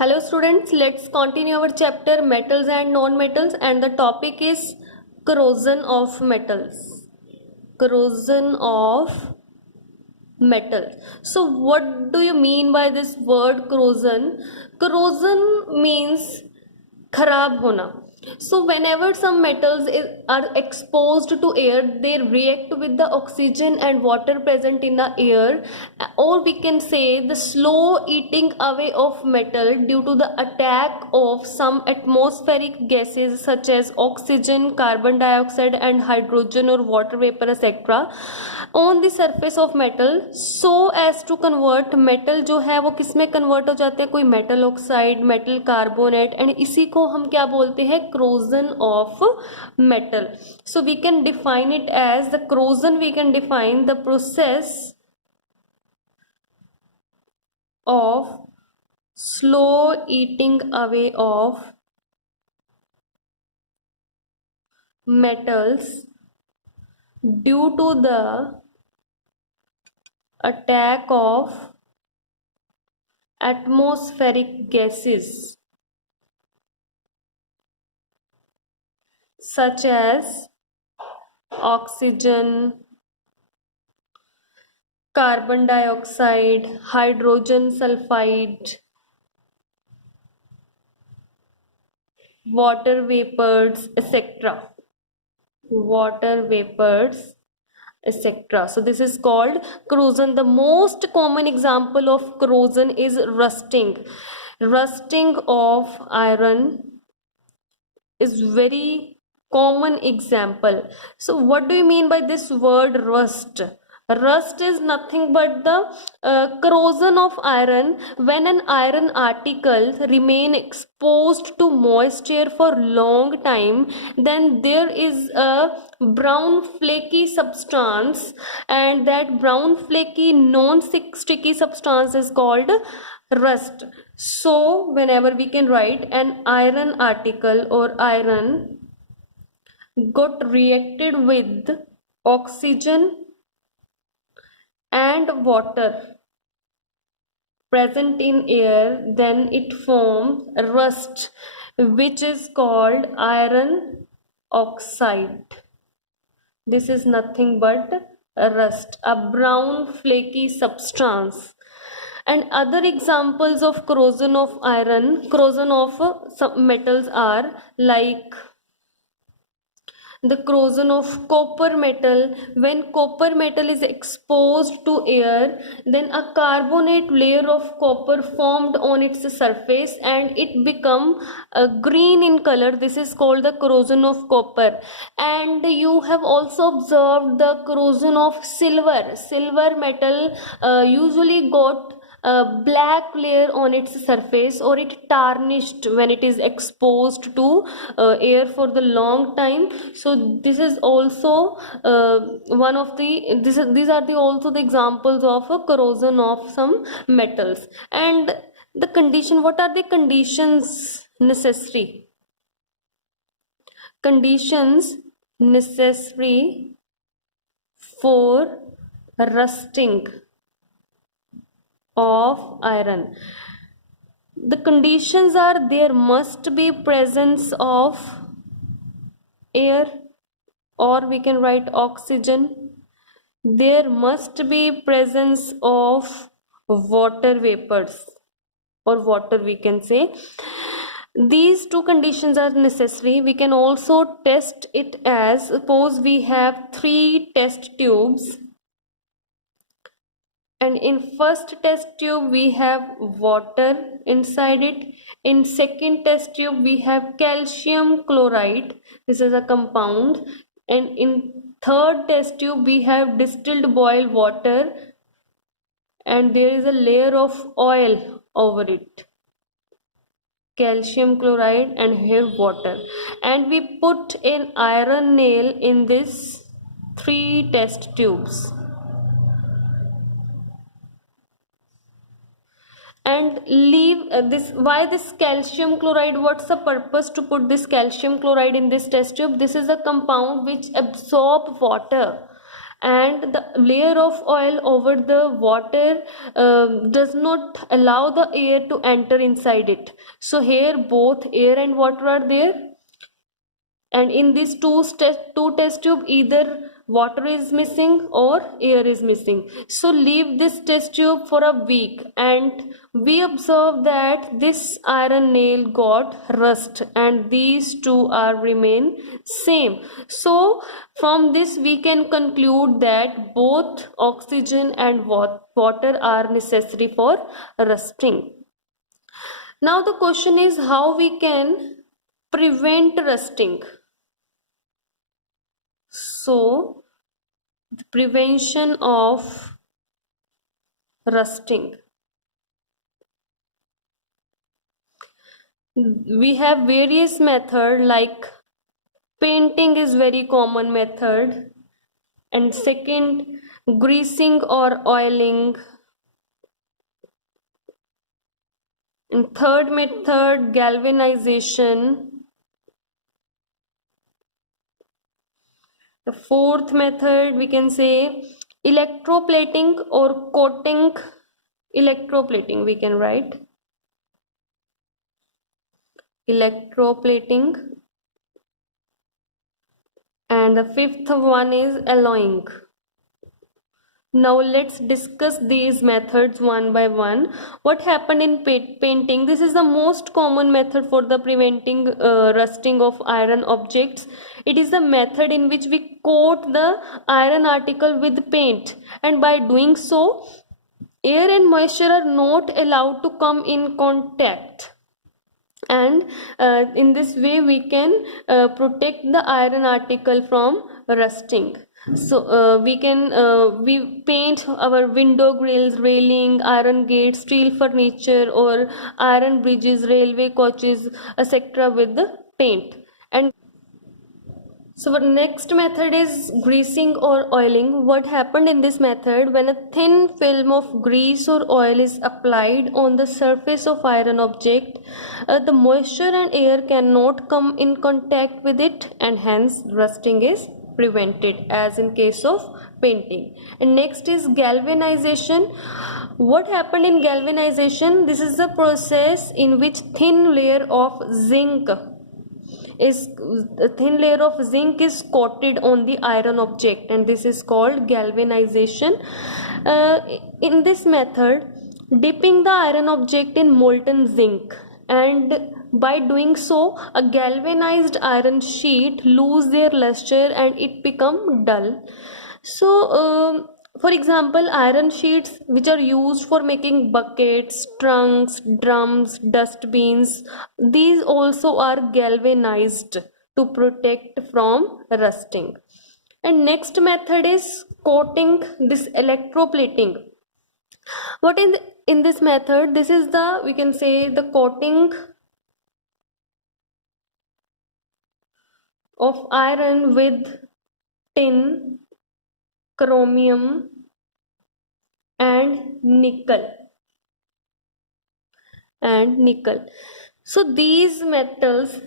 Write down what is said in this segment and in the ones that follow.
Hello students, let's continue our chapter metals and non-metals, and the topic is corrosion of metals. Corrosion of metal. So what do you mean by this word corrosion? Corrosion means खराब होना. So whenever some metals are exposed to air, they react with the oxygen and water present in the air, or we can say the slow eating away of metal due to the attack of some atmospheric gases such as oxygen, carbon dioxide and hydrogen or water vapor etc. on the surface of metal, so as to convert metal जो है वो किस में convert हो जाते हैं, कोई metal oxide, metal carbonate, and इसी को हम क्या बोलते हैं, corrosion of metal. So we can define it as the corrosion, we can define the process of slow eating away of metals due to the attack of atmospheric gases such as oxygen, carbon dioxide, hydrogen sulfide, water vapors etc. Water vapors etc. So this is called corrosion. The most common example of corrosion is rusting. Rusting of iron is very common example. So what do you mean by this word rust? Rust is nothing but the corrosion of iron when an iron article remain exposed to moisture for long time. Then there is a brown flaky substance, and that brown flaky non-sticky substance is called rust. So whenever we can write an iron article or iron got reacted with oxygen and water present in air, then it forms rust, which is called iron oxide. This is nothing but rust, a brown flaky substance. And other examples of corrosion of iron, corrosion of some metals are like the corrosion of copper metal. When copper metal is exposed to air, then a carbonate layer of copper formed on its surface and it become green in color. This is called the corrosion of copper. And you have also observed the corrosion of silver. Silver metal usually got a black layer on its surface, or it tarnished when it is exposed to air for the long time. So this is also one of the these are the also the examples of a corrosion of some metals. And the condition, what are the conditions necessary? Conditions necessary for rusting of iron. The conditions are there must be presence of air, or we can write oxygen. There must be presence of water vapors, or water we can say. These two conditions are necessary. We can also test it as, suppose we have 3 test tubes, and in first test tube we have water inside it. In second test tube we have calcium chloride, this is a compound, and in third test tube we have distilled boiled water, and there is a layer of oil over it, calcium chloride, and here water, and we put an iron nail in this 3 test tubes and leave this. Why this calcium chloride? What's the purpose to put this calcium chloride in this test tube? This is a compound which absorb water, and the layer of oil over the water does not allow the air to enter inside it. So here both air and water are there, and in these two test tube either water is missing or air is missing. So leave this test tube for a week, and we observe that this iron nail got rust and these two are remain same. So from this we can conclude that both oxygen and water are necessary for rusting. Now the question is how we can prevent rusting. So, the prevention of rusting. We have various methods like painting is very common method, and second greasing or oiling, and third method galvanization. The fourth method we can say electroplating or coating. Electroplating we can write electroplating, and the fifth one is alloying. Now let's discuss these methods one by one. What happened in painting? This is the most common method for the preventing rusting of iron objects. It is the method in which we coat the iron article with paint, and by doing so air and moisture are not allowed to come in contact, and in this way we can protect the iron article from rusting. So we paint our window grills, railing, iron gates, steel furniture, or iron bridges, railway coaches, etc. with the paint. And so our next method is greasing or oiling. What happened in this method? When a thin film of grease or oil is applied on the surface of iron object, the moisture and air cannot come in contact with it, and hence rusting is prevented, as in case of painting. And next is galvanization. What happened in galvanization? This is the process in which thin layer of zinc is a thin layer of zinc is coated on the iron object, and this is called galvanization. In this method, dipping the iron object in molten zinc, and by doing so a galvanized iron sheet lose their luster and it become dull. So for example, iron sheets which are used for making buckets, trunks, drums, dustbins, these also are galvanized to protect from rusting. And next method is coating, this electroplating. What in this method, this is the, we can say, the coating of iron with tin, chromium and nickel. So these metals,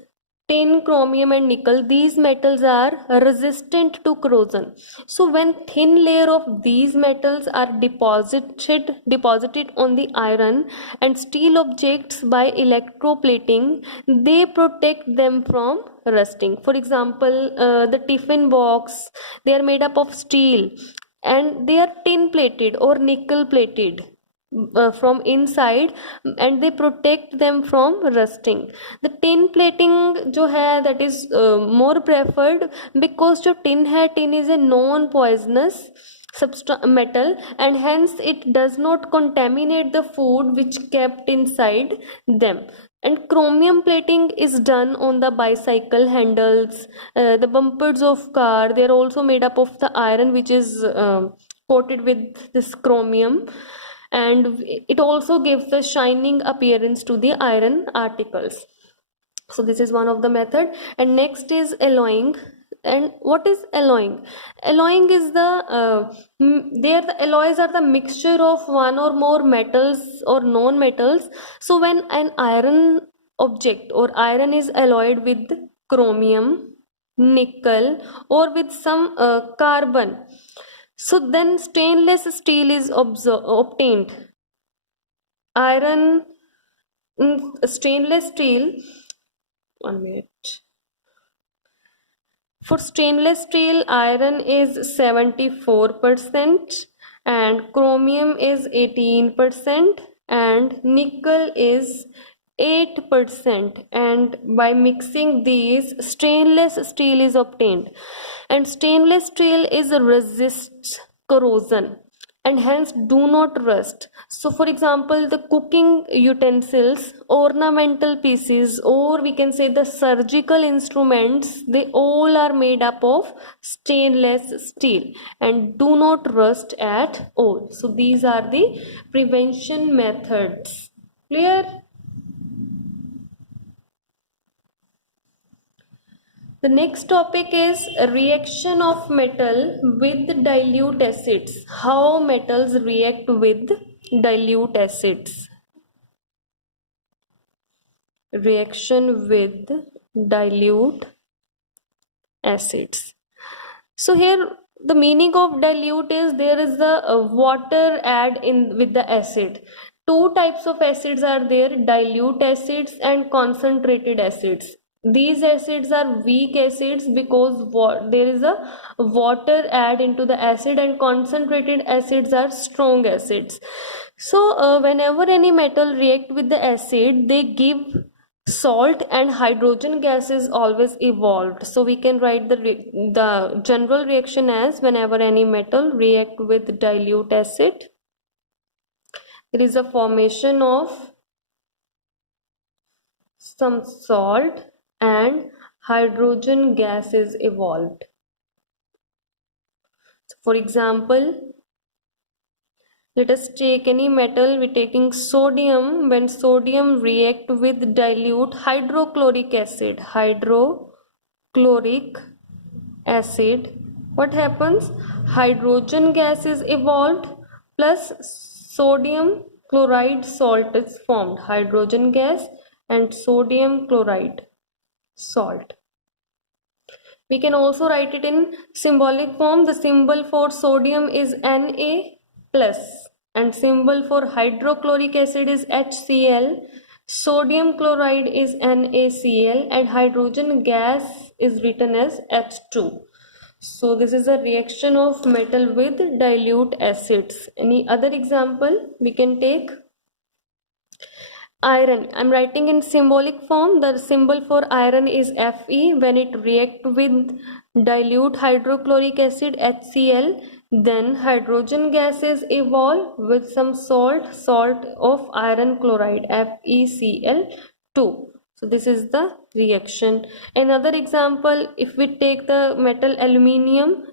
tin, chromium and nickel, these metals are resistant to corrosion. So when thin layer of these metals are deposited on the iron and steel objects by electroplating, they protect them from rusting. For example, the tiffin box, they are made up of steel and they are tin plated or nickel plated from inside, and they protect them from rusting. The tin plating जो है that is more preferred because जो tin है, tin is a non poisonous metal, and hence it does not contaminate the food which kept inside them. And chromium plating is done on the bicycle handles, the bumpers of car, they are also made up of the iron which is coated with this chromium, and it also gives the shining appearance to the iron articles. So this is one of the method. And next is alloying. And what is alloying? Alloying is the the alloys are the mixture of one or more metals or non-metals. So when an iron object or iron is alloyed with chromium, nickel, or with some carbon, So then stainless steel is obtained. Iron, stainless steel, 1 minute. For stainless steel, iron is 74% and chromium is 18% and nickel is 8%, and by mixing these, stainless steel is obtained, and stainless steel is resists corrosion and hence do not rust. So for example, the cooking utensils, ornamental pieces, or we can say the surgical instruments, they all are made up of stainless steel and do not rust at all. So these are the prevention methods. Clear? The next topic is reaction of metal with dilute acids. How metals react with dilute acids. Reaction with dilute acids. So here the meaning of dilute is there is the water add in with the acid. Two types of acids are there, dilute acids and concentrated acids. These acids are weak acids because there is a water add into the acid, and concentrated acids are strong acids. So whenever any metal react with the acid, they give salt and hydrogen gas is always evolved. So we can write the general reaction as whenever any metal react with dilute acid, there is a formation of some salt and hydrogen gas is evolved. So for example, let us take any metal, we're taking sodium. When sodium react with dilute hydrochloric acid, what happens? Hydrogen gas is evolved plus sodium chloride salt is formed. Hydrogen gas and sodium chloride salt. We can also write it in symbolic form. The symbol for sodium is Na plus and symbol for hydrochloric acid is HCl. Sodium chloride is NaCl and hydrogen gas is written as H2. So this is a reaction of metal with dilute acids. Any other example we can take? Iron, I'm writing in symbolic form. The symbol for iron is Fe. When it react with dilute hydrochloric acid HCl, then hydrogen gases evolve with some salt of iron chloride FeCl2. So this is the reaction. Another example, if we take the metal aluminium,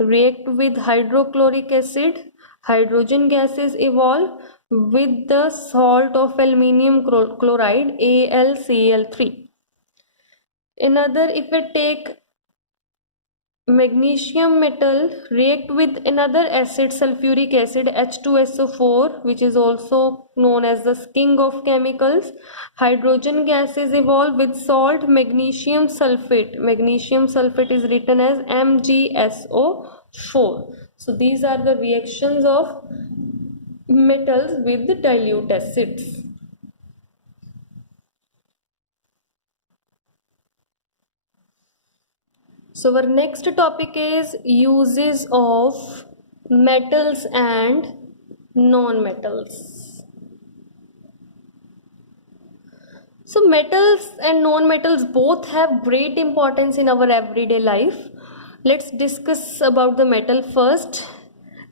react with hydrochloric acid, hydrogen gases evolve with the salt of aluminium chloride AlCl3. Another, if we take magnesium metal, react with another acid, sulfuric acid H2SO4, which is also known as the king of chemicals. Hydrogen gases evolve with salt magnesium sulfate. Magnesium sulfate is written as MgSO4. So these are the reactions of metals with the dilute acids. So our next topic is uses of metals and non-metals. So metals and non-metals both have great importance in our everyday life. Let's discuss about the metal first.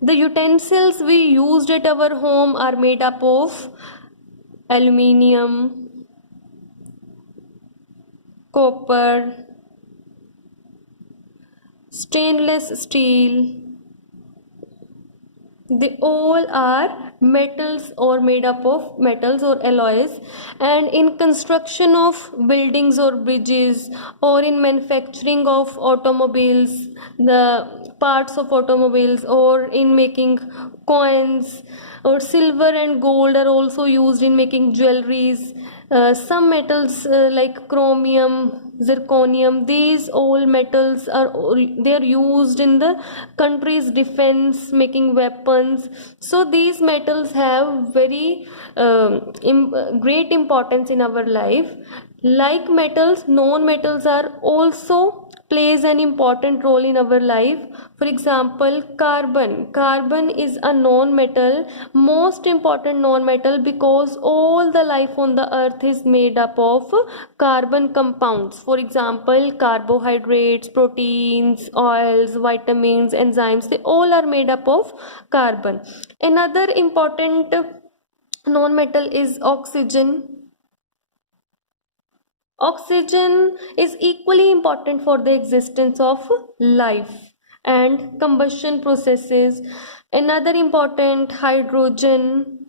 The utensils we used at our home are made up of aluminium, copper, stainless steel. They all are metals or made up of metals or alloys, and in construction of buildings or bridges or in manufacturing of automobiles, the parts of automobiles, or in making coins, or silver and gold are also used in making jewelries. Some metals like chromium, zirconium, these all metals they are used in the country's defense, making weapons. So these metals have very great importance in our life. Like metals, non-metals are also plays an important role in our life. For example, carbon is a non-metal, most important non-metal, because all the life on the earth is made up of carbon compounds. For example, carbohydrates, proteins, oils, vitamins, enzymes, they all are made up of carbon. Another important non-metal is oxygen. Oxygen is equally important for the existence of life and combustion processes. Another important, hydrogen.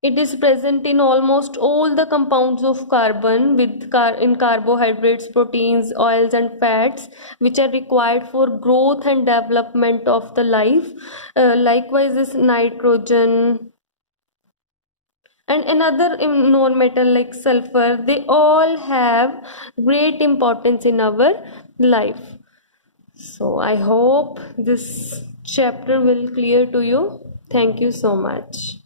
It is present in almost all the compounds of carbon in carbohydrates, proteins, oils and fats, which are required for growth and development of the life. Likewise is nitrogen, and another non-metal like sulfur. They all have great importance in our life. So I hope this chapter will clear to you. Thank you so much.